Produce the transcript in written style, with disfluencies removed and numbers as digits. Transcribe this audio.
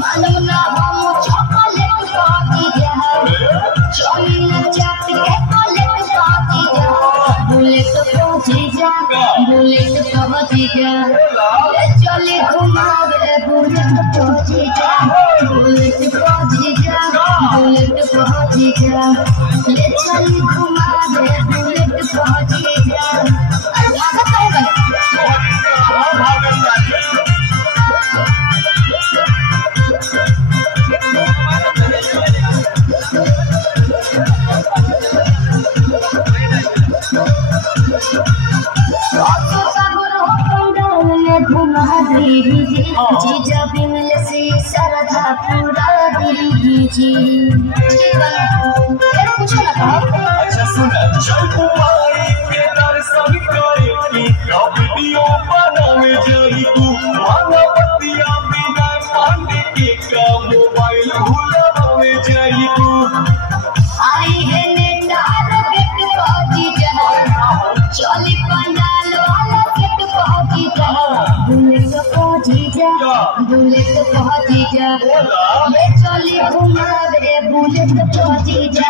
मालूम ना हम चॉकलेट पाती जा चली न चाट के कॉलेट पाती जा बुलेट पहुंची जा बुलेट पहुंची जा ले चली घुमावे बुलेट पहुंची जा बुलेट पहुंची जा बुलेट पहुंची जा ले चली घुमावे बुलेट पहुंची जा जीजा बिमल से सरधा पूरा दीजी कुछ ना कहो। अच्छा सुन चल कुमारी के दर्शन करे की वीडियो बनावे जाई तू माना बतिया बिना पांडे के का मोबाइल भुलावे जाई तू आई है नेटार गेट पहुंची जा चली पंडाल वाला गेट पहुंची जा बुलेट पहुंची जा बुलेट पहुंची जा ले चली घुमावे बुलेट पहुंची जा